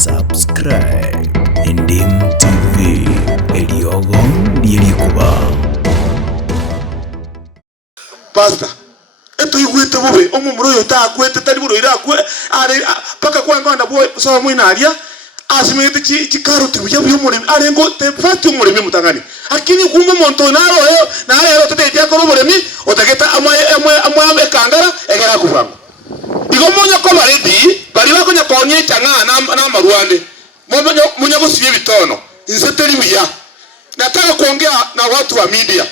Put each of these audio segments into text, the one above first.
Subscribe Endim TV Eliogo Lirikuba. Pastor, eto igwete bobe omumuro yo ta kwete tari buro ira kwe are paka kwa nganda bo so mu inaria asimete chi karoti bya byumure are ngo te fati umure mi mutangani akini kumbe monto naro yo na lero tete ya ko bore mi otageta amwe kangara egera kuvango igo monya ko baredi bari bakonya konye changa na maruande monya gusibye bitono inseteri biya nataka kuongea na watu wa media.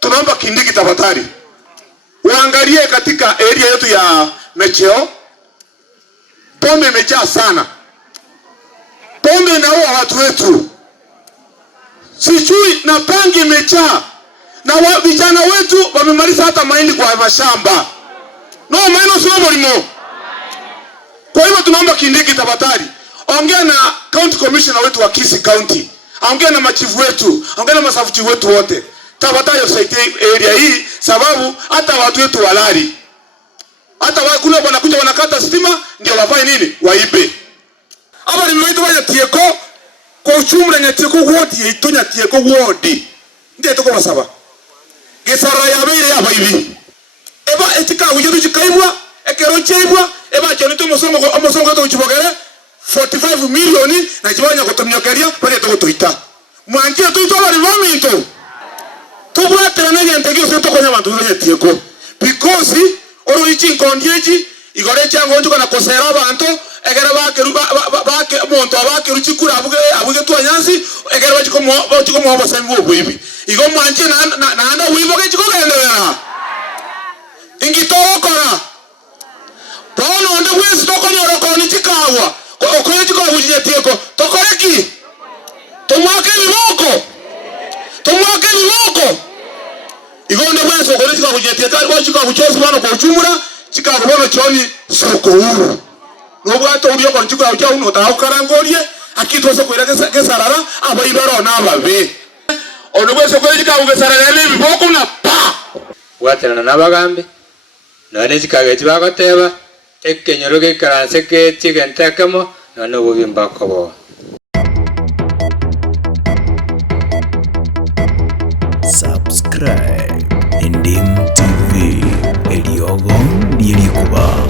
Tunaomba Kindiki tafadhali uangalie katika area yetu ya Mecheo, pombe imejaa sana. Pombe inaua watu wetu, sijui na bangi imejaa, na vijana wetu wamemaliza hata mahindi kwa mashamba. No maana sio molimo. Kwa hivyo tunaomba Kindiki tafadhali ongea na county commissioner wetu wa Kisii County, ongea na machifu wetu, ongea na masafuchi wetu wote. Tafadhali usaidie area hii, sababu hata watu wetu walali. Hata kule wanakuja wanakata stima ndio wafanye nini? Waibe. Aba ni mwetu wa tieko kwa uchumla nya tieko wodi yitonya tieko wodi. Ndiye toko basaba. Gesara ya bere ya baibi. Eba etika ujedu chikaibwa, ekero cheibwa, eba chonito mosongo to uchibogere 45 milioni na chibanya kutomnyokeria pale toko toita. Mwanjia to bali momento. Tubwatera n'egentege so tokonya abantu b'etieko because oro ichi nkondieji igore chango njuka na kosera abantu egera bake monto abake ruchikura abuge twanyansi egera bachiko basembo bwibi igo mwanje na anda wibo ke chiko gendera ingitokora bono ndo wese tokonya rokoni chikawa okoye chiko bujije tieko tokoreki tomwake liboko igonde bweso kole chika kujetia kali kwa chika kuchosi bano kwa uchumura chika kubono choni soko huru nobwato uriyo kwa chika ucha uno ta ukarangorie akitose kwira kesarara abaibaro na ababe ono bweso kole chika kugesarara lebi boko na pa waterana nabagambe none chika geti bagoteba ekenyoroge karanse ke chigentekemo none bubimba kobo. Subscribe Endim TV Eliogo Lirikuba.